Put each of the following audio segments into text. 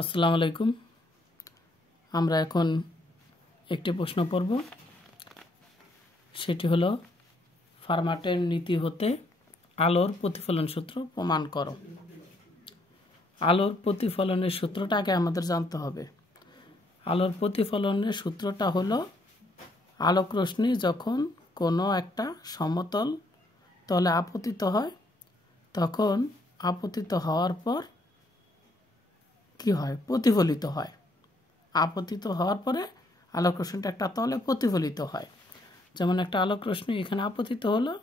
আসসালামু আলাইকুম। আমরা এখন একটি প্রশ্ন পড়ব, সেটি হলো ফার্মাটের নীতি হতে আলোর প্রতিফলন সূত্র প্রমাণ করো। আলোর প্রতিফলনের সূত্রটাকে আমাদের জানতে হবে। আলোর প্রতিফলনের সূত্রটা হলো আলোক রশ্মি যখন কোনো একটা সমতল তলে আপতিত হয়, তখন আপতিত হওয়ার পর কি হয়? প্রতিফলিত হয়। আপতিত হওয়ার পরে আলোক রশ্মিটা একটা তলে প্রতিফলিত হয়। যেমন একটা আলোক রশ্মি এখানে আপতিত হলো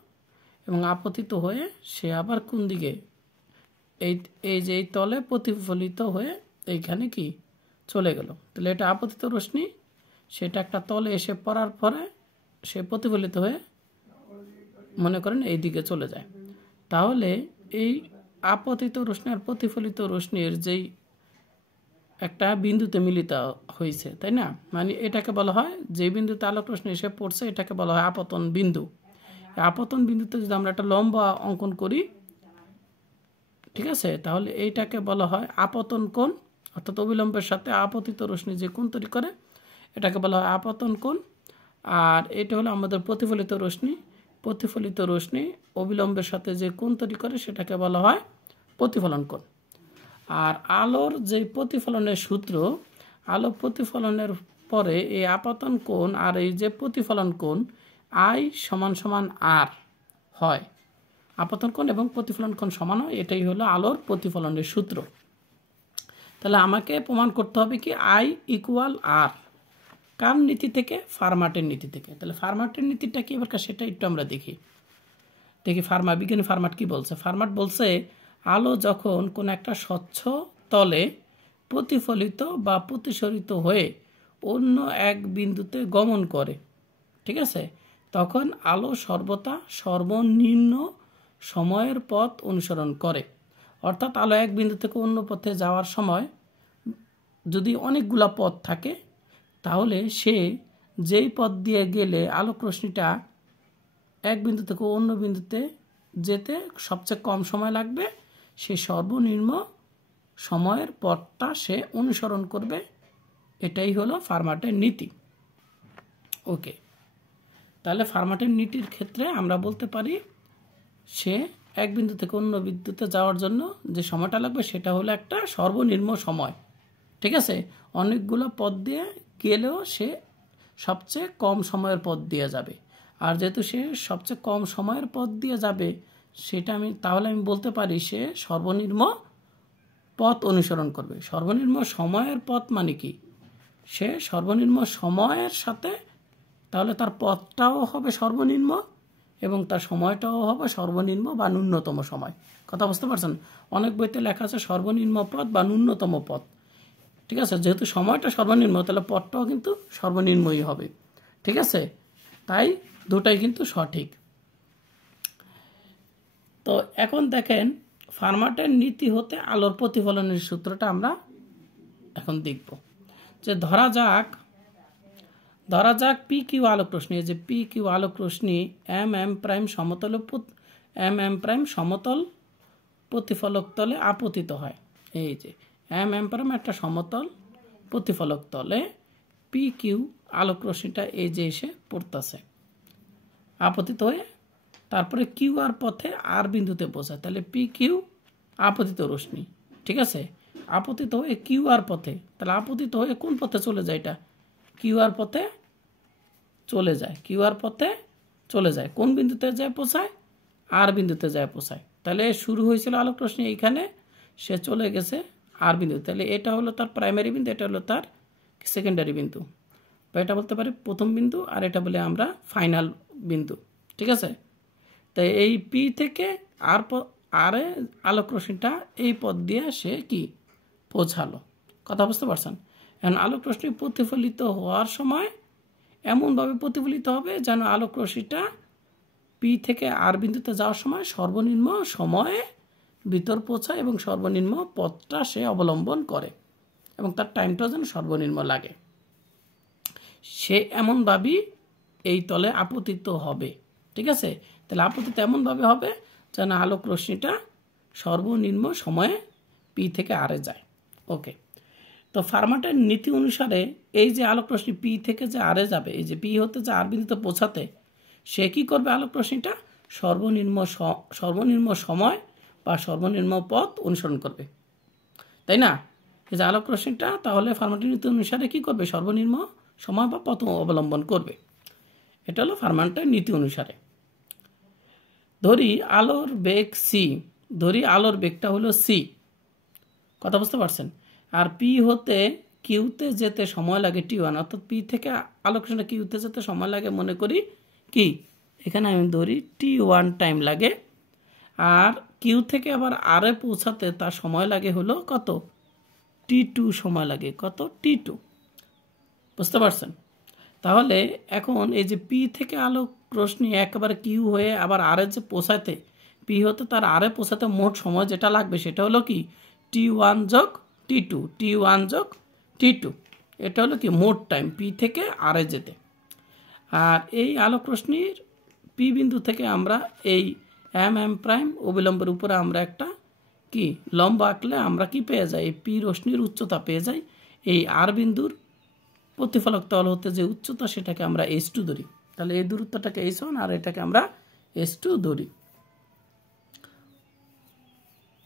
এবং আপতিত হয়ে সে আবার কোন দিকে, এই যে এই তলে প্রতিফলিত হয়ে এইখানে কি চলে গেল। তাহলে এটা আপতিত রশ্মি, সেটা একটা তলে এসে পড়ার পরে সে প্রতিফলিত হয়ে মনে করেন এই দিকে চলে যায়। তাহলে এই আপতিত রশ্মি আর প্রতিফলিত রশ্মির যেই একটা বিন্দুতে মিলিত হয়েছে, তাই না? মানে এটাকে বলা হয়, যে বিন্দুতে আলোক রশ্মি এসে পড়ছে এটাকে বলা হয় আপতন বিন্দু। আপতন বিন্দুতে যদি আমরা একটা লম্বা অঙ্কন করি, ঠিক আছে, তাহলে এইটাকে বলা হয় আপতন কোণ, অর্থাৎ অবিলম্বের সাথে আপতিত রশ্মি যে কোণ তৈরি করে এটাকে বলা হয় আপতন কোণ। আর এটা হলো আমাদের প্রতিফলিত রশ্মি। প্রতিফলিত রশ্মি অবিলম্বের সাথে যে কোণ তৈরি করে সেটাকে বলা হয় প্রতিফলন কোণ। আর আলোর যে প্রতিফলনের সূত্র, আলো প্রতিফলনের পরে এই আপতন কোণ আর এই যে প্রতিফলন কোণ আই সমান সমান আর হয়। আপতন কোণ এবং প্রতিফলন কোণ সমান হয়, এটাই হলো আলোর প্রতিফলনের সূত্র। তাহলে আমাকে প্রমাণ করতে হবে কি আই ইকুয়াল আর। কার নীতি থেকে? ফার্মাটের নীতি থেকে। তাহলে ফার্মাটের নীতিটা কি এবার সেটা একটু আমরা দেখি। বিজ্ঞানী ফার্মাট কি বলছে? ফার্মাট বলছে আলো যখন কোন একটা স্বচ্ছ তলে প্রতিফলিত বা প্রতিসরিত হয়ে অন্য এক বিন্দুতে গমন করে, ঠিক আছে, তখন আলো সর্বদা সর্বনিম্ন সময়ের পথ অনুসরণ করে। অর্থাৎ আলো এক বিন্দু থেকে অন্য পথে যাওয়ার সময় যদি অনেকগুলা পথ থাকে, তাহলে সে যেই পথ দিয়ে গেলে আলোক রশ্মিটা এক বিন্দু থেকে অন্য বিন্দুতে যেতে সবচেয়ে কম সময় লাগবে, সে সর্বনিম্ন সময়ের পথটা সে অনুসরণ করবে। এটাই হলো ফার্মাটের নীতি। ওকে, তাহলে ফার্মাটের নীতির ক্ষেত্রে আমরা বলতে পারি সে এক বিন্দু থেকে অন্য বিন্দুতে যাওয়ার জন্য যে সময়টা লাগবে সেটা হলো একটা সর্বনিম্ন সময়, ঠিক আছে। অনেকগুলো পথ দিয়ে গেলেও সে সবচেয়ে কম সময়ের পথ দিয়ে যাবে। আর যেহেতু সে সবচেয়ে কম সময়ের পথ দিয়ে যাবে, সেটা তাহলে আমি বলতে পারি সে সর্বনিম্ন পথ অনুসরণ করবে। সর্বনিম্ন সময়ের পথ মানে কি? সে সর্বনিম্ন সময়ের সাথে তাহলে তার পথটাও হবে সর্বনিম্ন এবং তার সময়টাও হবে সর্বনিম্ন বা ন্যূনতম সময়। কথা বুঝতে পারছেন? অনেক বইতে লেখা আছে সর্বনিম্ন পথ বা ন্যূনতম পথ, ঠিক আছে। যেহেতু সময়টা সর্বনিম্ন, তাহলে পথটাও কিন্তু সর্বনিম্নই হবে, ঠিক আছে। তাই দুটাই কিন্তু সঠিক। তো এখন দেখেন ফার্মাটের নীতি হতে আলোর প্রতিফলনের সূত্রটা আমরা এখন দেখব। যে ধরা যাক পি কিউ আলোক রশ্মি, যে পি কিউ আলোক রশ্মি এম এম প্রাইম সমতল প্রতিফলক তলে আপতিত হয়। এই যে এম প্রাইম একটা সমতল প্রতিফলক তলে পি কিউ আলোক রশ্মিটা এই যে এসে পড়তেছে আপতিত হয়ে, তারপরে কিউ আর পথে আর বিন্দুতে পৌঁছায়। তাহলে পি কিউ আপতিত রশ্মি, ঠিক আছে, আপতিত হয়ে কিউ আর পথে, তাহলে আপতিত হয়ে কোন পথে চলে যায়? এটা কিউ আর পথে চলে যায়। কিউ আর পথে চলে যায়, কোন বিন্দুতে যায় পৌঁছায়? আর বিন্দুতে যায় পৌঁছায়। তাহলে শুরু হয়েছিল আলোক রশ্মি এইখানে, সে চলে গেছে আর বিন্দু। তাহলে এটা হলো তার প্রাইমারি বিন্দু, এটা হলো তার সেকেন্ডারি বিন্দু, বা এটা বলতে পারি প্রথম বিন্দু, আর এটা বলে আমরা ফাইনাল বিন্দু, ঠিক আছে। তাই এই পি থেকে আরে আলোক রশ্মিটা এই পথ দিয়ে সে কি পৌঁছালো। কথা বুঝতে পারছেন? এখন আলোক রশ্মি প্রতিফলিত হওয়ার সময় এমনভাবে প্রতিফলিত হবে যেন আলোক রশ্মিটা পি থেকে আর বিন্দুতে যাওয়ার সময় সর্বনিম্ন সময়ে ভিতর পৌঁছায় এবং সর্বনিম্ন পথটা সে অবলম্বন করে এবং তার টাইমটাও যেন সর্বনিম্ন লাগে। সে এমনভাবেই এই তলে আপতিত হবে, ঠিক আছে। তাহলে আপতিত এমনভাবে হবে যেন আলোক রশ্মিটা সর্বনিম্ন সময়ে পি থেকে আরে যায়। ওকে, তো ফার্মাটের নীতি অনুসারে এই যে আলোক রশ্মি পি থেকে যে আরে যাবে, এই যে পি হতে যে আর বিন্দুতে পৌঁছাতে, সে কি করবে? আলোক রশ্মিটা সর্বনিম্ন সময় বা সর্বনিম্ন পথ অনুসরণ করবে, তাই না? এই যে আলোক রশ্মিটা তাহলে ফার্মাটের নীতি অনুসারে কি করবে? সর্বনিম্ন সময় বা পথ অবলম্বন করবে। এটা হলো ফার্মাটের নীতি অনুসারে। ধরি আলোর বেগ সি, ধরি আলোর বেগটা হলো সি, কথা বুঝতে পারছেন? আর পি হতে কিউতে যেতে সময় লাগে টি1, অর্থাৎ পি থেকে আলোক রশ্মিটা কিউতে যেতে সময় লাগে মনে করি কি, এখানে আমি ধরি টি1 টাইম লাগে, আর কিউ থেকে আবার আরে পৌঁছাতে তার সময় লাগে হলো কত? টি2 সময় লাগে। কত? টি2, বুঝতে পারছেন? তাহলে এখন এই যে পি থেকে আলোক রশ্মি একেবারে কিউ হয়ে আবার আরে যে পৌঁছাতে, পি হতে তার আরে পৌঁছাতে মোট সময় যেটা লাগবে সেটা হলো কি? টি1 যোগ টি2, টি1 যোগ টি2, এটা হলো কি মোট টাইম পি থেকে আরে যেতে। আর এই আলোক রশ্মির পি বিন্দু থেকে আমরা এই এম প্রাইম অবিলম্বের উপরে আমরা একটা কি লম্ব আঁকলে আমরা কি পেয়ে যাই? পি রশ্মির উচ্চতা পেয়ে যাই। এই আর বিন্দুর প্রতিফলক তল হতে যে উচ্চতা সেটাকে আমরা h2 ধরি। তাহলে এই দূরত্বটাকে h1 আর এটাকে আমরা h2 ধরি।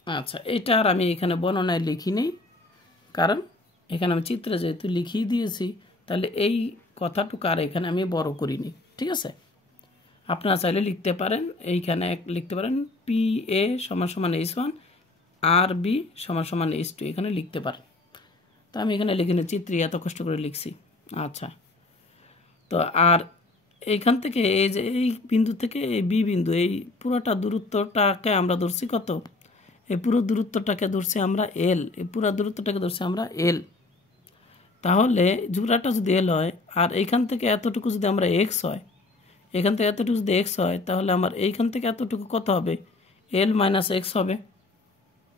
আচ্ছা, এটা আর আমি এখানে বর্ণনায় লিখি নেই, কারণ এখানে আমি চিত্রে যেহেতু লিখিয়ে দিয়েছি, তাহলে এই কথাটুকু আর এখানে আমি বড় করিনি, ঠিক আছে? আপনারা চাইলে লিখতে পারেন, এইখানে লিখতে পারেন পি এ সমান সমান h1 আর বি সমান সমান h2, এখানে লিখতে পারেন। তো আমি এখানে লিখিনি, চিত্রে এত কষ্ট করে লিখছি। আচ্ছা, তো আর এইখান থেকে এই যে এই বিন্দু থেকে এই বি বিন্দু, এই পুরোটা দূরত্বটাকে আমরা ধরছি কত? এই পুরো দূরত্বটাকে ধরছি আমরা এল, এই পুরো দূরত্বটাকে ধরছি আমরা এল। তাহলে জোড়াটা যদি এল হয় আর এইখান থেকে এতটুকু যদি আমরা এক্স হয়, এখান থেকে এতটুকু যদি এক্স হয়, তাহলে আমার এইখান থেকে এতটুকু কত হবে? এল মাইনাস এক্স হবে,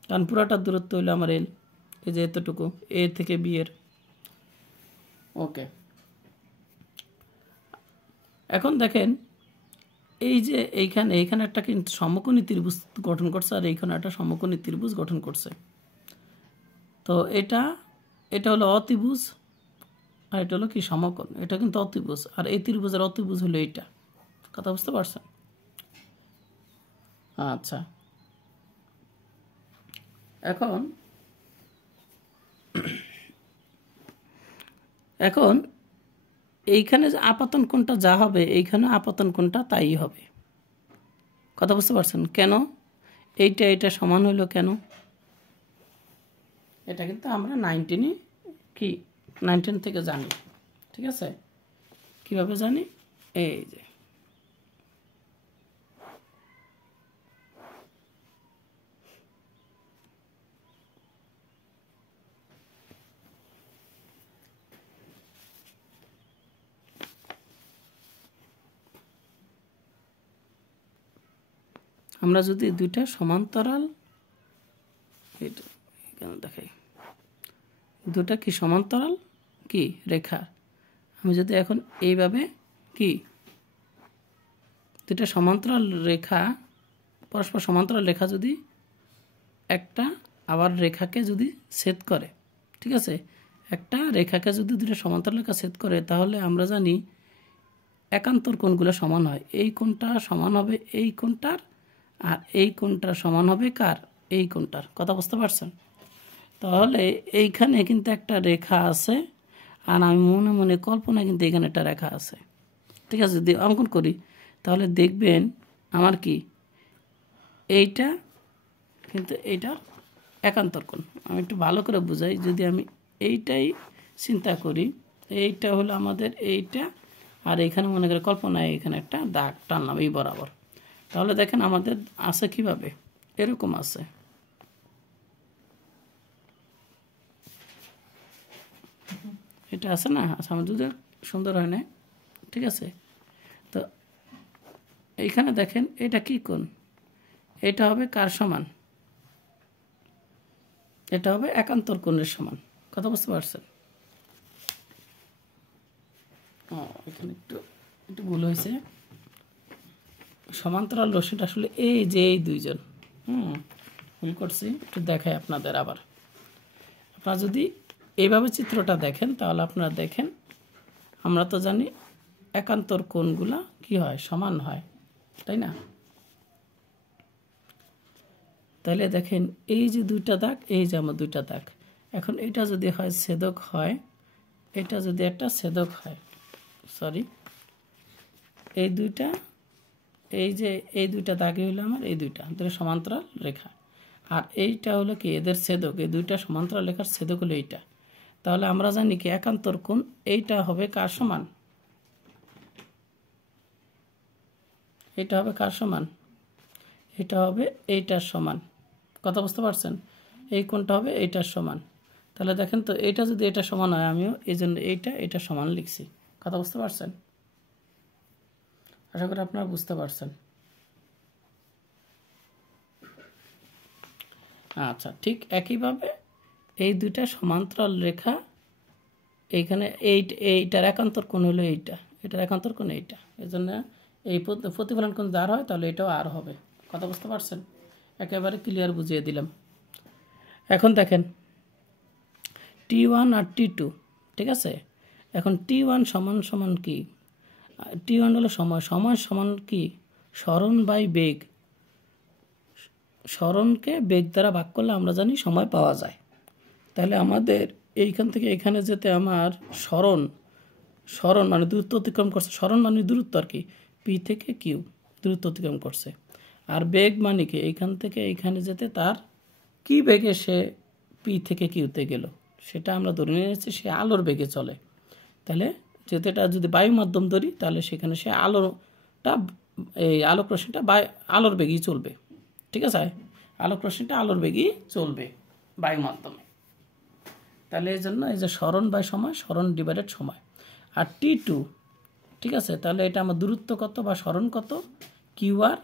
কারণ পুরাটার দূরত্ব হইলো আমার এল, এই যে এতটুকু এ থেকে বি এর। ওকে, এখন দেখেন এই যে এইখানে একটা কিন্তু সমকোণী ত্রিভুজ গঠন করছে, আর এইখানে একটা সমকোণী ত্রিভুজ গঠন করছে। তো এটা হলো অত্রিভুজ, আর এটা হলো কি সমকোণ, এটা কিন্তু অত্রিভুজ, আর এই ত্রিভুজের অত্রিভুজ হলো এইটা, কথা বুঝতে পারছেন? আচ্ছা, এখন এইখানে যে আপাতন কোণটা যা হবে, এইখানে আপাতন কোণটা তাই হবে, কথা বুঝতে পারছেন? কেন এইটা সমান হইলো কেন? এটা কিন্তু আমরা 19 থেকে জানি, ঠিক আছে? কিভাবে জানি? এই যে আমরা যদি দুইটা সমান্তরাল, এখানে দেখাই দুটা কি সমান্তরাল কি রেখা, আমি যদি এখন এইভাবে কি দুটা সমান্তরাল রেখা, পরস্পর সমান্তরাল রেখা যদি একটা আবার রেখাকে যদি ছেদ করে, ঠিক আছে, একটা রেখাকে যদি দুটো সমান্তরাল রেখা ছেদ করে, তাহলে আমরা জানি একান্তর কোণগুলো সমান হয়। এই কোণটা সমান হবে এই কোণটার, আর এই কোণটা সমান হবে কার? এই কোণটার, কথা বুঝতে পারছেন? তাহলে এইখানে কিন্তু একটা রেখা আছে, আর আমি মনে মনে কল্পনা কিন্তু এখানে একটা রেখা আছে, ঠিক আছে? যদি অঙ্কন করি তাহলে দেখবেন আমার কি এইটা কিন্তু এইটার একান্তর কোণ। আমি একটু ভালো করে বুঝাই, যদি আমি এইটাই চিন্তা করি, এইটা হলো আমাদের এইটা, আর এইখানে মনে করে কল্পনায় এখানে একটা দাগ টানলাম এই বরাবর, তাহলে দেখেন আমাদের আছে কিভাবে, এরকম আছে, এটা আছে না? আচ্ছা, আমার যদি সুন্দর হয় না, ঠিক আছে? তো এইখানে দেখেন এটা কি কোণ? এটা হবে কার সমান? এটা হবে একান্তর কোণের সমান, কথা বুঝতে পারছেন? এখানে একটু ভুল হয়েছে, সমান্তরাল রশ্মিটা আসলে এই যে এই দুইজন, ভুল করছি, একটু দেখাই আপনাদের। আবার আপনারা যদি এইভাবে চিত্রটা দেখেন তাহলে আপনারা দেখেন, আমরা তো জানি একান্তর কোণগুলা কি হয়, সমান হয়, তাই না? তাহলে দেখেন এই যে দুইটা দাগ, এই যে আমার দুইটা দাগ, এখন এটা যদি হয় ছেদক হয়, এটা যদি একটা ছেদক হয়, সরি, এই দুইটা, এই যে এই দুইটা দাগে হইলো আমার এই দুইটা সমান্তরাল রেখা, আর এইটা হলো কি এদের ছেদক, এই দুইটা সমান্তরাল রেখার ছেদক হলো এইটা। তাহলে আমরা জানি কি একান্তর কোণ এইটা হবে কার সমান, এটা হবে কার সমান, এটা হবে এইটার সমান। কথা বুঝতে পারছেন? এই কোণটা হবে এইটার সমান। তাহলে দেখেন তো এইটা যদি এটা সমান হয়, আমিও এই জন্য এটা সমান লিখছি। কথা বুঝতে পারছেন? আশা করি আপনারা বুঝতে পারছেন। আচ্ছা, ঠিক একইভাবে এই দুইটা সমান্তরাল রেখা, এইখানে এইটার একান্তর কোণ হলো এইটা, এটার একান্তর কোণ এইটা, এই জন্য এই প্রতিফলন কোণ যার হয় তাহলে এটাও আর হবে। কথা বুঝতে পারছেন? একেবারে ক্লিয়ার বুঝিয়ে দিলাম। এখন দেখেন T1 আর T2, ঠিক আছে? এখন T1 সমান সমান কি, T1 হলো সময়, সময় সমান কি সরণ বাই বেগ, সরণকে বেগ দ্বারা ভাগ করলে আমরা জানি সময় পাওয়া যায়। তাহলে আমাদের এইখান থেকে এখানে যেতে আমার সরণ মানে দূরত্ব অতিক্রম করছে, সরণ মানে দূরত্ব আর কি, পি থেকে কিউ দূরত্ব অতিক্রম করছে, আর বেগ মানে কি এইখান থেকে এইখানে যেতে তার কি বেগে সে পি থেকে কিউতে গেল, সেটা আমরা ধরে নিয়েছি সে আলোর বেগে চলে। তাহলে যেহেতু এটা যদি বায়ু মাধ্যম ধরি তাহলে সেখানে সে আলোটা, এই আলোক রশ্মিটা আলোর বেগেই চলবে, ঠিক আছে? আলোক রশ্মিটা আলোর বেগেই চলবে বায়ু মাধ্যমে। তাহলে এই জন্য এই যে সরণ বাই সময়, সরণ ডিভাইডেড সময়। আর T2, ঠিক আছে? তাহলে এটা আমার দূরত্ব কত বা সরণ কত, QR,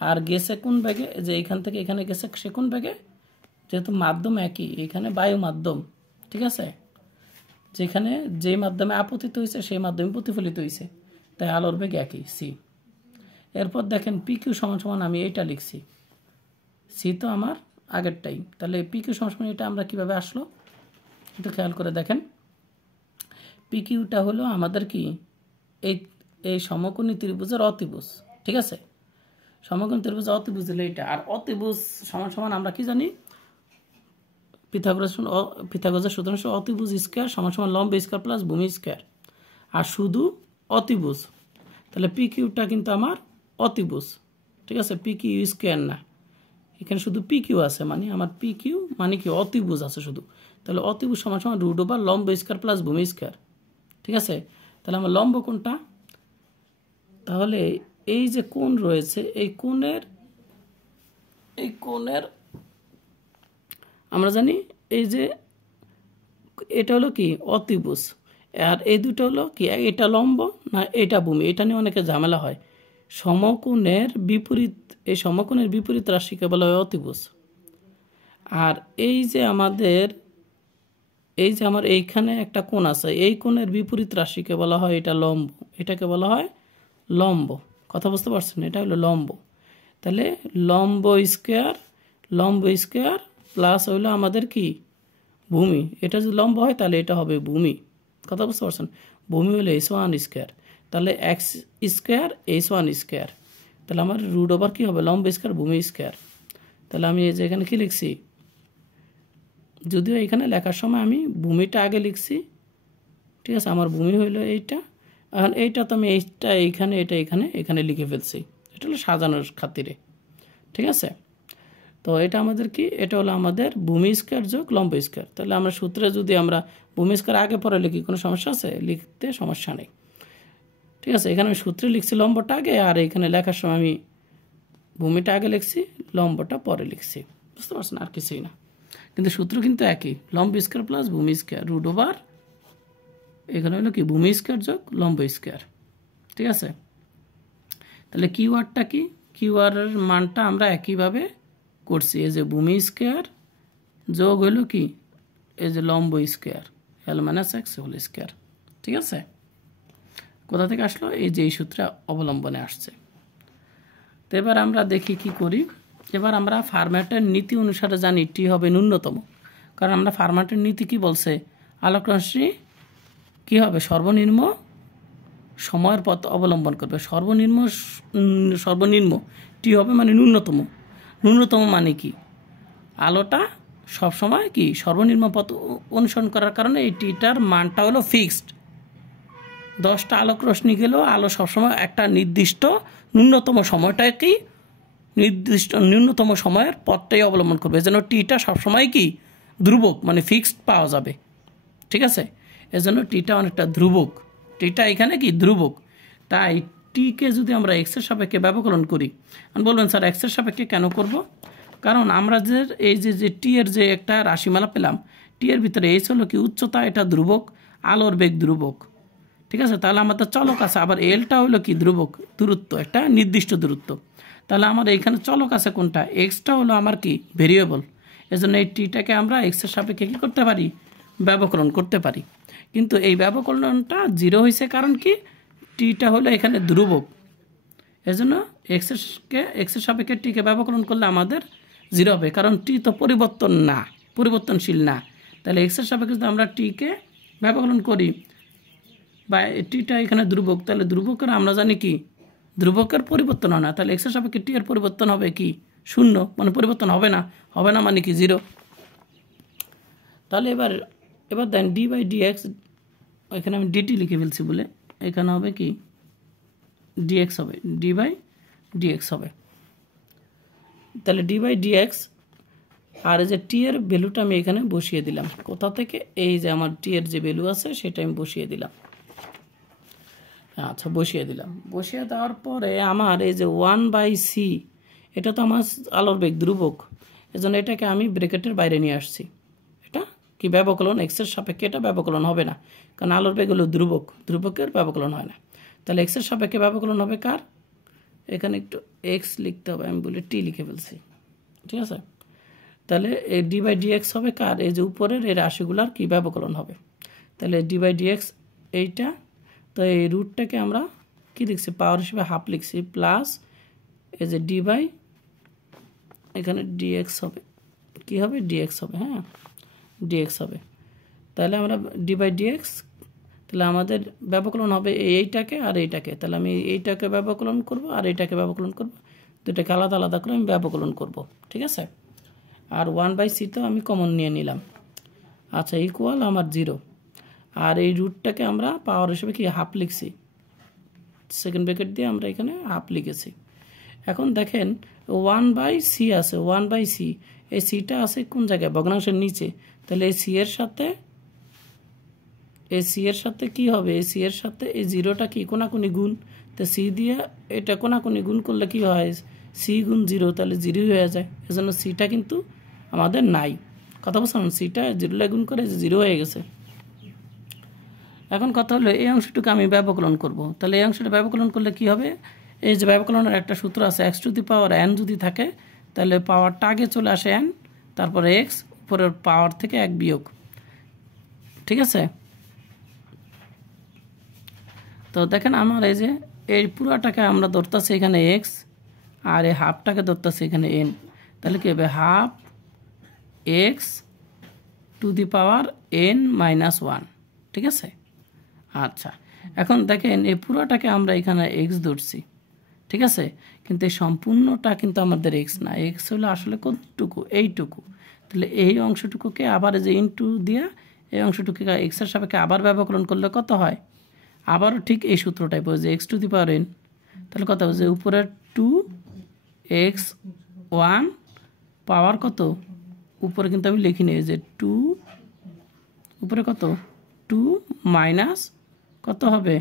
আর গেছে কোন বেগে, যে এইখান থেকে এখানে গেছে সে কোন বেগে, যেহেতু মাধ্যম একই, এখানে বায়ু মাধ্যম, ঠিক আছে? যেখানে যে মাধ্যমে আপতিত হয়েছে সেই মাধ্যমে প্রতিফলিত হয়েছে, তাই আলোর বেগ একই, সি। এরপর দেখেন PQ সমান সমান আমি এইটা লিখছি, সি তো আমার আগেরটাই, তাহলে PQ সমান সমান এটা আমরা কিভাবে আসলো একটু খেয়াল করে দেখেন। PQটা হলো আমাদের কি এই সমকোণী ত্রিভুজের অতিভুজ, ঠিক আছে? সমকোণী ত্রিভুজ অতিভুজ হলো এটা, আর অতিভুজ সমান সমান আমরা কি জানি, পিথাগোরাসের সূত্র অনুসারে অতিভুজ স্কয়ার সমান সমান লম্ব স্কয়ার প্লাস ভূমি স্কয়ার, আর শুধু অতিভুজ। তাহলে PQটা কিন্তু আমার অতিভুজ, ঠিক আছে? PQ স্কয়ার না, এখানে শুধু PQ আছে, মানে আমার PQ মানে কি অতিভুজ আছে শুধু। তাহলে অতিভুজ সমান সমান রুট ওভার লম্ব স্কয়ার প্লাস ভূমি স্কয়ার, ঠিক আছে? তাহলে আমার লম্ব কোণটা, তাহলে এই যে কোণ রয়েছে এই কোণের আমরা জানি এই যে এটা হলো কি অতিভুজ, আর এই দুটো হলো কি, এটা লম্ব না এটা ভূমি, এটা নিয়ে অনেকে ঝামেলা হয়। সমকোণের বিপরীত, এই সমকোণের বিপরীত রাশিকে বলা হয় অতিভুজ। আর এই যে আমার এইখানে একটা কোণ আছে, এই কোণের বিপরীত রাশিকে বলা হয় এটা লম্ব, এটাকে বলা হয় লম্ব। কথা বুঝতে পারছেন? এটা হলো লম্ব। তাহলে লম্ব স্কয়ার প্লাস হইলো আমাদের কি ভূমি, এটা যদি লম্ব হয় তাহলে এটা হবে ভূমি। কথা বুঝতে পারছেন? ভূমি হলো h1 স্কয়ার, তাহলে x স্কয়ার h1 স্কয়ার, তাহলে আমার রুট ওভার কি হবে লম্ব স্কয়ার ভূমি স্কয়ার। তাহলে আমি এই যে এখানে কি লিখছি, যদিও এখানে লেখার সময় আমি ভূমিটা আগে লিখছি, ঠিক আছে? আমার ভূমি হইলো এইটা, এখন এইটা তো আমি এইটা এইখানে এটা এখানে লিখে ফেলছি, এটা হলো সাজানোর খাতিরে, ঠিক আছে? তো এটা আমাদের কি, এটা হলো আমাদের ভূমি স্কয়ার যোগ লম্ব স্কয়ার। তাহলে আমরা সূত্রে যদি আমরা ভূমি স্কয়ার আগে পরে লিখি কোনো সমস্যা আছে? লিখতে সমস্যা নেই, ঠিক আছে? এখানে আমি সূত্রে লিখছি লম্বটা আগে, আর এখানে লেখার সময় আমি ভূমিটা আগে লিখছি, লম্বটা পরে লিখছি, বুঝতে পারছেন? আর কিছুই না, কিন্তু সূত্র কিন্তু একই, লম্ব স্কয়ার প্লাস ভূমি স্কয়ার রুট ওভার, এখানে হলো কি ভূমি স্কয়ার যোগ লম্ব স্কয়ার, ঠিক আছে? তাহলে কিউআরটা কি, কিউআরের মানটা আমরা একইভাবে করছি, এই যে ভূমি স্কয়ার যোগ হইল কি এই যে লম্ব square, L - X whole square, ঠিক আছে? কোথা থেকে আসলো? এই যে এই সূত্রে অবলম্বনে আসছে। তো এবার আমরা দেখি কি করি। এবার আমরা ফার্ম্যাটের নীতি অনুসারে জানি টি হবে ন্যূনতম, কারণ আমরা ফার্ম্যাটের নীতি কি বলছে, আলোক রশ্মি কী হবে, সর্বনিম্ন সময়ের পথ অবলম্বন করবে। সর্বনিম্ন টি হবে মানে ন্যূনতম। ন্যূনতম মানে কি, আলোটা সবসময় কি সর্বনিম্ন পথ অনুসরণ করার কারণে এই টিটার মানটা হলো ফিক্সড। 10টা আলোক রশ্মি গেলেও আলো সবসময় একটা নির্দিষ্ট ন্যূনতম সময়টাই কি ন্যূনতম সময়ের পথটাই অবলম্বন করবে। এজন্য টিটা সবসময় কি ধ্রুবক মানে ফিক্সড পাওয়া যাবে। ঠিক আছে, এজন্য টিটা অনেকটা ধ্রুবক। টিটা এখানে কি ধ্রুবক। তাই টিকে যদি আমরা এক্সের সাপেক্ষে ব্যবকলন করি, আমি বলবেন স্যার এক্সের সাপেক্ষে কেন করব? কারণ আমরা যে এই যে টি এর যে একটা রাশিমালা পেলাম, টি এর ভিতরে এইচ হলো কি উচ্চতা, এটা ধ্রুবক, আলোর বেগ ধ্রুবক। ঠিক আছে, তাহলে আমাদের চলক আছে, আবার এলটা হলো কি ধ্রুবক, দূরত্ব, একটা নির্দিষ্ট দূরত্ব। তাহলে আমার এইখানে চলক আছে কোনটা, এক্সটা হলো আমার কি ভেরিয়েবল। এজন্য এই টিটাকে আমরা এক্সের সাপেক্ষে কী করতে পারি, ব্যবকলন করতে পারি। কিন্তু এই ব্যবকলনটা 0 হয়েছে কারণ কি, টিটা হলো এখানে ধ্রুবক। এজন্য এক্সের সাপেক্ষে টিকে ব্যবকলন করলে আমাদের 0 হবে, কারণ টি তো পরিবর্তনশীল না। তাহলে এক্সের সাপেক্ষে যদি আমরা টিকে ব্যবকলন করি বা টিটা এখানে ধ্রুবক, তাহলে ধ্রুবকের আমরা জানি কি ধ্রুবকের পরিবর্তন হয় না। তাহলে এক্সের সাপেক্ষে টি এর পরিবর্তন হবে কি 0, মানে পরিবর্তন হবে না মানে কি 0। তাহলে এবার দেন ডি বাই ডিএক্স, এখানে আমি ডিটি লিখে ফেলছি বলে এখানে হবে কি ডিএক্স হবে, ডি বাই ডিএক্স হবে। তাহলে ডি বাই ডিএক্স, আর এই যে টি এর ভ্যালুটা আমি এখানে বসিয়ে দিলাম। কোথা থেকে, এই যে আমার টি এর যে ভ্যালু আছে সেটা আমি বসিয়ে দিলাম। আচ্ছা, বসিয়ে দেওয়ার পরে আমার এই যে 1/c, এটা তো আমার আলোর বেগ ধ্রুবক, এজন্য এটাকে আমি ব্র্যাকেটের বাইরে নিয়ে আসছি। এটা কি ব্যবকলন, এক্সের সাপেক্ষে এটা ব্যবকলন হবে না, কারণ আলোর বেগ হলো ধ্রুবকের ব্যবকলন হয় না। তাহলে এক্সের সাপেক্ষে ব্যবকলন হবে কার, এখানে একটু এক্স লিখতে হবে, আমি বলে টি লিখে ফেলছি। ঠিক আছে, তাহলে এই ডি বাই ডিএক্স হবে কার, এই যে উপরের এই রাশিগুলার কি ব্যবকলন হবে। তাহলে ডি বাই ডিএক্স এইটা, তো এই রুটটাকে আমরা কি লিখছি, পাওয়ার হিসেবে হাফ লিখছি, প্লাস এই যে ডি বাই এখানে ডিএক্স হবে, কি হবে ডিএক্স হবে, হ্যাঁ ডিএক্স হবে। তাহলে আমরা ডি বাই ডিএক্স, তাহলে আমাদের ব্যবকলন হবে এইটাকে আর এইটাকে। তাহলে আমি এইটাকে ব্যবকলন করব আর এইটাকে ব্যবকলন করব, দুটাকে আলাদা আলাদা করে আমি ব্যবকলন করব। ঠিক আছে, আর 1/c তো আমি কমন নিয়ে নিলাম। আচ্ছা, ইকুয়াল আমার 0, আর এই রুটটাকে আমরা পাওয়ার হিসেবে কি হাফ লিখছি, সেকেন্ড ব্র্যাকেট দিয়ে আমরা এখানে হাফ লিখেছি। এখন দেখেন 1/c আছে, 1/c, এই সিটা আছে কোন জায়গায়, ভগ্নাংশের নিচে। তাহলে এই সি এর সাথে কি হবে, এই সি এর সাথে এই 0টা কি কোনাকুনি গুণ, তো সি দিয়ে এটা কোনাকুনি গুণ করলে কি হয়, সি গুণ 0, তাহলে 0 হয়ে যায়। এজন্য সিটা কিন্তু আমাদের নাই। কথা বলছিলাম, সিটা 0 গুণ করে 0 হয়ে গেছে। এখন কথা হলো এই অংশটুকু আমি ব্যবকলন করব। তাহলে এই অংশটা ব্যবকলন করলে কি হবে, এই যে ব্যবকলনের একটা সূত্র আছে, x to the power n যদি থাকে তাহলে পাওয়ারটা আগে চলে আসে n, তারপরে x, উপরের পাওয়ার থেকে 1 বিয়োগ। ঠিক আছে, তো দেখেন আমার এই যে এই পুরাটাকে আমরা ধরতেছি এখানে x, আর এই হাফটাকে ধরতেছি এখানে n। তাহলে কি হবে, half x to the power n minus 1। ঠিক আছে, আচ্ছা এখন দেখেন এই পুরোটাকে আমরা এখানে x ধরছি। ঠিক আছে, কিন্তু এই সম্পূর্ণটা কিন্তু আমাদের x না, x হলো আসলে কতটুকু, এইটুকু। তাহলে এই অংশটুকুকে আবার যে ইনটু দিয়ে এই অংশটুকুকে x এর সাপেক্ষে আবার ব্যবকলন করলে কত হয়, আবারও ঠিক এই সূত্রটাই পড়ে যে x to the power n। তাহলে কত হবে যে উপরের 2x1 পাওয়ার কত, উপরে কিন্তু আমি লিখি নিই যে 2, উপরে কত 2 মাইনাস কত হবে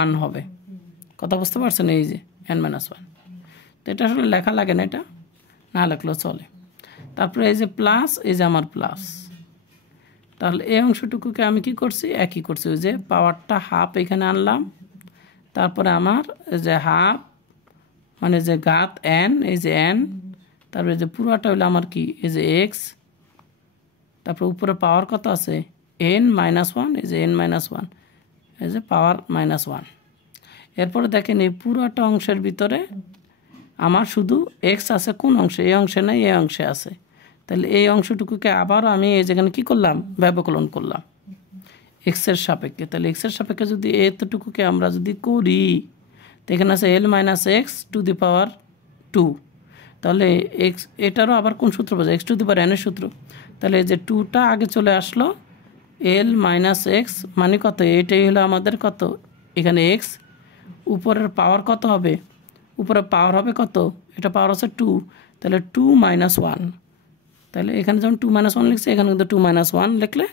1 হবে। কথা বুঝতে পারছেন, এই যে n-1, তো এটা আসলে লেখা লাগে না, এটা না লেখলেও চলে। তারপরে এই যে প্লাস, এই যে আমার প্লাস, তাহলে এই অংশটুকুকে আমি কি করছি, একই করছি, ওই যে পাওয়ারটা হাফ এখানে আনলাম, তারপরে আমার এই যে হাফ মানে যে ঘাত n, এই যে n, তারপরে যে পুরোটা হইলো আমার কি এই যে x, তারপরে উপরে পাওয়ার কত আছে n-1, এই যে n-1, এই যে পাওয়ার -1। এরপরে দেখেন এই পুরোটা অংশের ভিতরে আমার শুধু x আছে, কোন অংশে, এই অংশে নাই, এই অংশে আছে। তাহলে এই অংশটুকুকে আবার আমি এই যেখানে কি করলাম, ব্যবকলন করলাম। এক্স এর সাপেক্ষে। তাহলে এক্স এর সাপেক্ষে যদি এতটুকুকে আমরা যদি করি, তো এখানে আছে L minus x to the পাওয়ার 2। তাহলে এক্স, এটারও আবার কোন সূত্র বোঝায়? X to the power N এর সূত্র। তাহলে এই যে 2টা আগে চলে আসলো, এল মাইনাস এক্স মানে কত? এটাই হলো আমাদের কত, এখানে এক্স। উপরের পাওয়ার কত হবে? উপরের পাওয়ার হবে কত? এটা পাওয়ার আছে 2, তাহলে 2 মাইনাস 1। তাহলে এখানে যেমন 2 মাইনাস 1 লিখছে, এখানে কিন্তু 2 মাইনাস 1 লিখলে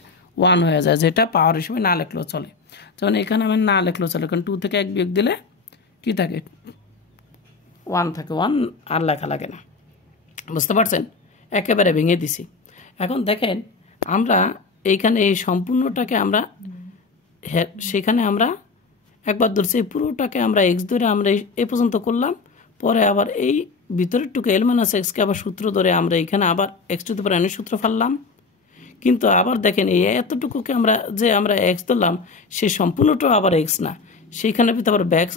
1 হয়ে যায়, যেটা পাওয়ার হিসেবে না লিখলেও চলে। যেমন এখানে আমি না লিখলেও চলে, কারণ 2 থেকে 1 বিয়োগ দিলে কি থাকে? 1 থাকে, 1 আর লেখা লাগে না। বুঝতে পারছেন? একেবারে ভেঙে দিছি। এখন দেখেন, আমরা এইখানে এই সম্পূর্ণটাকে আমরা সেখানে আমরা একবার ধরছি, এই পুরোটাকে আমরা এক্স ধরে আমরা এই পর্যন্ত করলাম, পরে আবার এই ভিতরের টুকু এল মাইনাস এক্সকে আবার সূত্র ধরে আমরা এখানে আবার x to the power N সূত্র ফেললাম। কিন্তু আবার দেখেন, এই এতটুকুকে আমরা এক্স ধরলাম, সে সম্পূর্ণটাও আবার এক্স না, সেইখানে আবার ব্যাক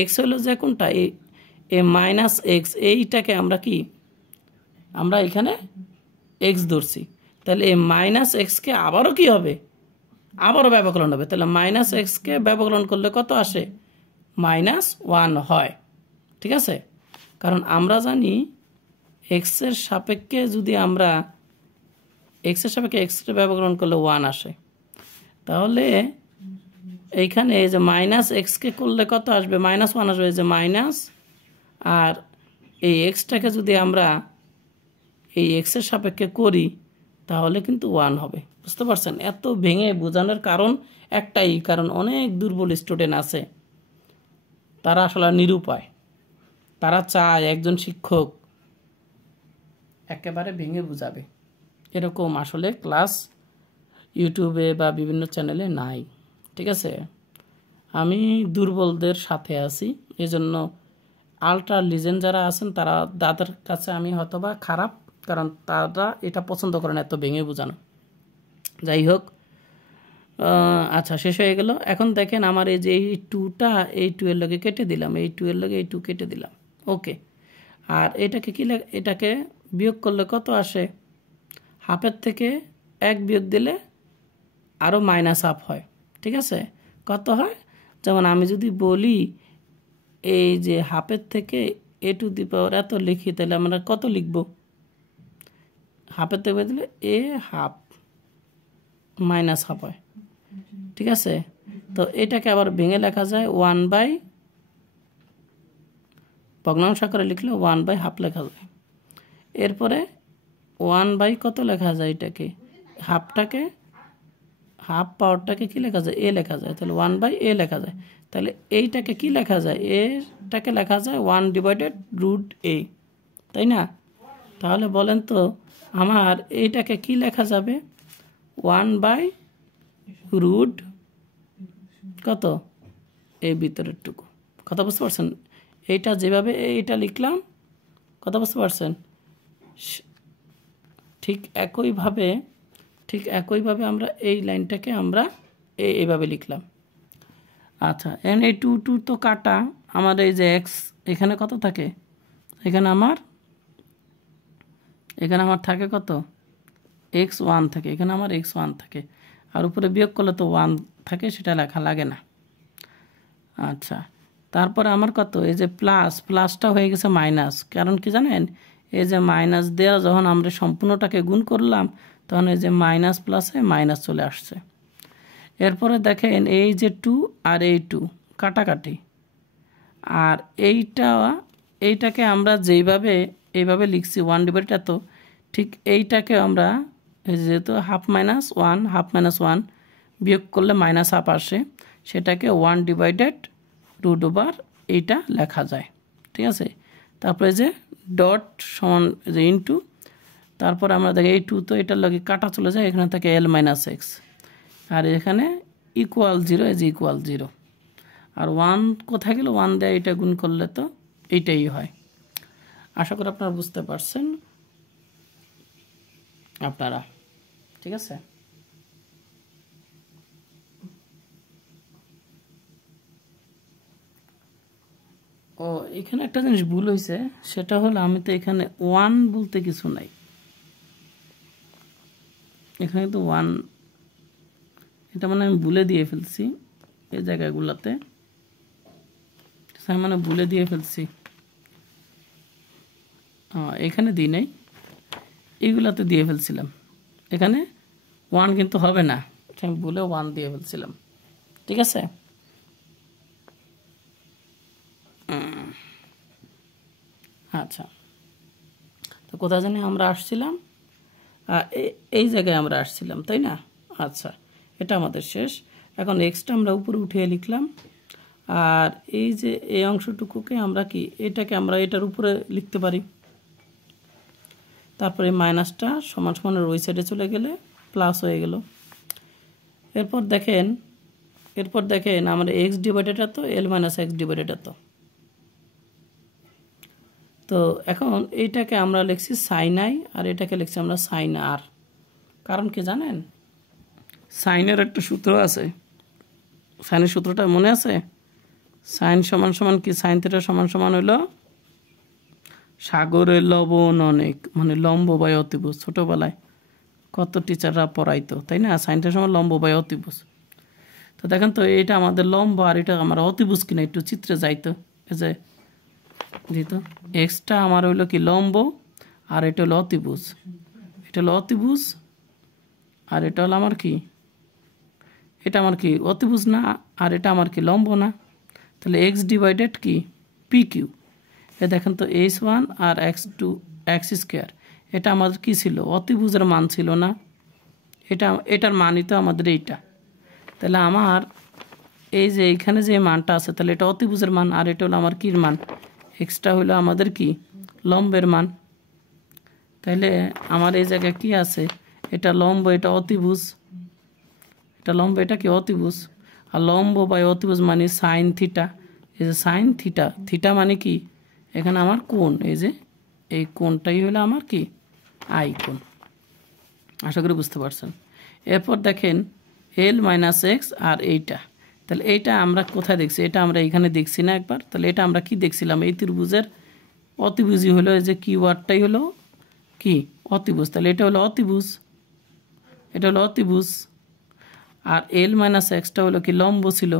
এক্স হলো যে কোনটা, এই মাইনাস এক্স, এইটাকে আমরা কি আমরা এখানে এক্স ধরছি। তাহলে এই মাইনাস এক্সকে আবারও কি হবে? আবারও ব্যবকলন হবে। তাহলে মাইনাস এক্সকে ব্যবকলন করলে কত আসে? -1 হয়। ঠিক আছে? কারণ আমরা জানি এক্সের সাপেক্ষে যদি আমরা এক্সের সাপেক্ষে এক্সকে ব্যবকলন করলে 1 আসে, তাহলে এইখানে এই যে মাইনাস এক্সকে করলে কত আসবে? -1 আসবে। এই যে মাইনাস, আর এই এক্সটাকে যদি আমরা এই এক্সের সাপেক্ষে করি, তাহলে কিন্তু 1 হবে। বুঝতে পারছেন? এত ভেঙে বোঝানোর কারণ একটাই, কারণ অনেক দুর্বল স্টুডেন্ট আছে, তারা আসলে নিরুপায়, তারা চায় একজন শিক্ষক একেবারে ভেঙে বুঝাবে, এরকম আসলে ক্লাস ইউটিউবে বা বিভিন্ন চ্যানেলে নাই। ঠিক আছে? আমি দুর্বলদের সাথে আছি, এজন্য আলট্রা লিজেন্ড যারা আছেন তাদের কাছে আমি হয়তোবা খারাপ, কারণ তারা এটা পছন্দ করেন এত ভেঙে বোঝানো। যাই হোক, আচ্ছা, শেষ হয়ে গেল। এখন দেখেন, আমার এই যে এই 2টা এই 2 এর লগে কেটে দিলাম, এই 2 এর লগে এই 2 কেটে দিলাম। ওকে, আর এটাকে কি এটাকে বিয়োগ করলে কত আসে? হাফের থেকে 1 বিয়োগ দিলে আরও -1/2 হয়। ঠিক আছে? কত হয়? যেমন আমি যদি বলি এই যে হাফের থেকে এ টু দি পাওয়ার এত লিখি, তাহলে আমরা কত লিখব? হাফের থেকে দিলে এ হাফ -1/2 হয়। ঠিক আছে? তো এটাকে আবার ভেঙে লেখা যায় 1/, ভগ্নাংশ আকারে লিখলে 1/2 লেখা যায়। এরপরে 1/, কত লেখা যায়? এটাকে হাফটাকে, হাফ পাওয়ারটাকে কি লেখা যায়? এ লেখা যায়। তাহলে 1/a লেখা যায়। তাহলে এইটাকে কি লেখা যায়? এটাকে লেখা যায় 1/√a, তাই না? তাহলে বলেন তো আমার এইটাকে কি লেখা যাবে? 1/√, কত? এই ভিতরের টুকু। কথা বুঝতে পারছেন? এইটা যেভাবে এইটা লিখলাম, কথা বুঝতে পারছেন? ঠিক একইভাবে আমরা এই লাইনটাকে আমরা এইভাবে লিখলাম। আচ্ছা, এই 2 তো কাটা, আমার এই যে এক্স এখানে কত থাকে? এখানে আমার থাকে কত? x1 থাকে, এখানে আমার x1 থাকে, আর উপরে বিয়োগ করলে তো 1 থাকে, সেটা লেখা লাগে না। আচ্ছা, তারপরে আমার কত? এই যে প্লাসটা হয়ে গেছে মাইনাস। কারণ কি জানেন? এই যে মাইনাস দেওয়া যখন আমরা সম্পূর্ণটাকে গুণ করলাম, তখন এই যে মাইনাস প্লাসে মাইনাস চলে আসছে। এরপরে দেখেন, এই যে 2 আর এই 2 কাটাকাটি, আর এইটাকে আমরা এইভাবে লিখছি 1/, তো ঠিক এইটাকে আমরা যেহেতু হাফ-1 বিয়োগ করলে -1/2 আসে, সেটাকে 1/√, এইটা লেখা যায়। ঠিক আছে? তারপরে যে ডট সমান যে ইনটু, তারপর আমরা দেখি এই 2 তো এটার লগে কাটা চলে যায়, এখানে থাকে l মাইনাস এক্স, আর এখানে =0, এই যে =0, আর 1 কোথায় গেল? 1 দেয় এটা গুণ করলে তো এইটাই হয়। আশা করি আপনারা বুঝতে পারছেন আপনারা। ঠিক আছে? ও, এখানে একটা জিনিস ভুল হয়েছে, সেটা হলো আমি তো এখানে 1 বলতে কিছু নাই, এখানে তো 1 এটা মানে আমি ভুলে দিয়ে ফেলছি এই জায়গাগুলোতে, মানে ভুলে দিয়ে ফেলছি, এখানে দিই নাই, এইগুলাতে দিয়ে ফেলছিলাম। এখানে 1 কিন্তু হবে না, আমি ভুলে 1 দিয়ে ফেলছিলাম। ঠিক আছে, আচ্ছা, তো কোথায় জানি আমরা আসছিলাম, এই জায়গায় আমরা আসছিলাম, তাই না? আচ্ছা, এটা আমাদের শেষ। এখন এক্সটা আমরা উপরে উঠিয়ে লিখলাম, আর এই যে এই অংশটুকুকে আমরা কি, এটাকে আমরা এটার উপরে লিখতে পারি। তারপরে মাইনাসটা সমান সমানের ওই সাইডে চলে গেলে প্লাস হয়ে গেল। এরপর দেখেন আমরা এক্স ডিভাইডেড এত, এল মাইনাস এক্স ডিভাইডেড এত। তো এখন এইটাকে আমরা লিখছি সাইন আই, আর এটাকে লিখছি আমরা সাইন আর। কারণ কি জানেন, সাইনের একটা সূত্র আছে, সাইনের সূত্রটা মনে আছে? সাইন সমান সমান কি, সাইন থিটা সমান সমান হইল সাগরের লবণ অনেক, মানে লম্ব বাই অতিভুজ। ছোটবেলায় কত টিচাররা পড়াইতো, তাই না? সাইনটা সমান লম্ব বাই অতিভুজ। তো দেখেন তো এটা আমাদের লম্ব, আর এটা আমার অতিভুজ কিনা, একটু চিত্রে যাইতো। এই যে যেহেতু এক্সটা আমার হইলো কি লম্ব, আর এটা হলো অতিভুজ, এটা হলো অতিভুজ, আর এটা হলো আমার কি, এটা আমার কি অতিভুজ না, আর এটা আমার কি লম্ব না। তাহলে এক্স ডিভাইডেড কি পি কিউ। এ দেখেন তো h1 আর x2 x স্কোয়ার, এটা আমাদের কি ছিল, অতিভুজের মান ছিল না, এটার মানই তো আমাদের এইটা। তাহলে আমার এই যে এইখানে যে মানটা আছে, তাহলে এটা অতিভুজের মান, আর এটা হলো আমার কির মান, এক্সটা হলো আমাদের কি লম্বের মান। তাহলে আমার এই জায়গায় কি আছে, এটা লম্ব, এটা অতিভুজ, এটা লম্ব, এটা কি অতিভুজ, আর লম্ব বাই অতিভুজ মানে সাইন থিটা। এই যে সাইন থিটা, থিটা মানে কি, এখানে আমার কোণ, এই যে এই কোণটাই হলো আমার কি আই কোণ। আশা করি বুঝতে পারছেন। এরপর দেখেন এল মাইনাস এক্স আর এইটা, তাহলে এইটা আমরা কোথায় দেখছি, এটা আমরা এখানে দেখছি না একবার। তাহলে এটা আমরা কি দেখছিলাম, এই ত্রিভুজের অতিভুজই হলো, এই যে কি ওয়ার্ডটাই হলো কি অতিভুজ। তাহলে এটা হলো অতিভুজ, এটা হলো অতিভুজ, আর এল মাইনাস এক্সটা হলো কি লম্ব ছিল।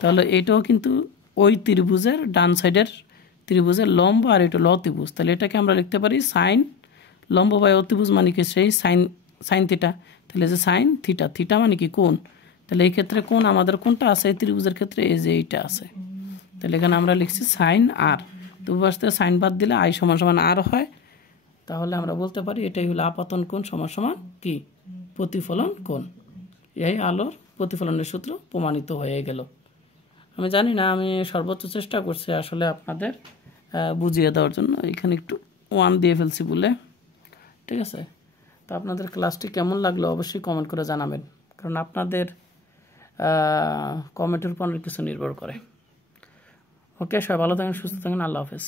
তাহলে এটাও কিন্তু ওই ত্রিভুজের ডান সাইডের ত্রিভুজের লম্ব, আর এটা হলো অতিভুজ। তাহলে এটাকে আমরা লিখতে পারি সাইন লম্ব বাই অতিভুজ মানে কি সেই সাইন থিটা। তাহলে যে সাইন থিটা, থিটা মানে কি কোণ। তাহলে এই ক্ষেত্রে কোণ আমাদের কোনটা আছে, এই ত্রিভুজের ক্ষেত্রে এই যে এইটা আছে। তাহলে এখানে আমরা লিখছি সাইন আর, দুপাশ থেকে সাইন বাদ দিলে আই সমান সমান আর হয়। তাহলে আমরা বলতে পারি এটাই হলো আপাতন কোণ সমান সমান কি প্রতিফলন কোণ। এই আলোর প্রতিফলনের সূত্র প্রমাণিত হয়ে গেল। আমি জানি না, আমি সর্বোচ্চ চেষ্টা করছি আসলে আপনাদের বুঝিয়ে দেওয়ার জন্য। এখানে একটু 1 দিয়ে ফেলছি বলে। ঠিক আছে, তো আপনাদের ক্লাসটি কেমন লাগলো অবশ্যই কমেন্ট করে জানাবেন, কারণ আপনাদের কমেন্টের উপর অনেক কিছু নির্ভর করে। ওকে, সবাই ভালো থাকেন, সুস্থ থাকেন, আল্লাহ হাফেজ।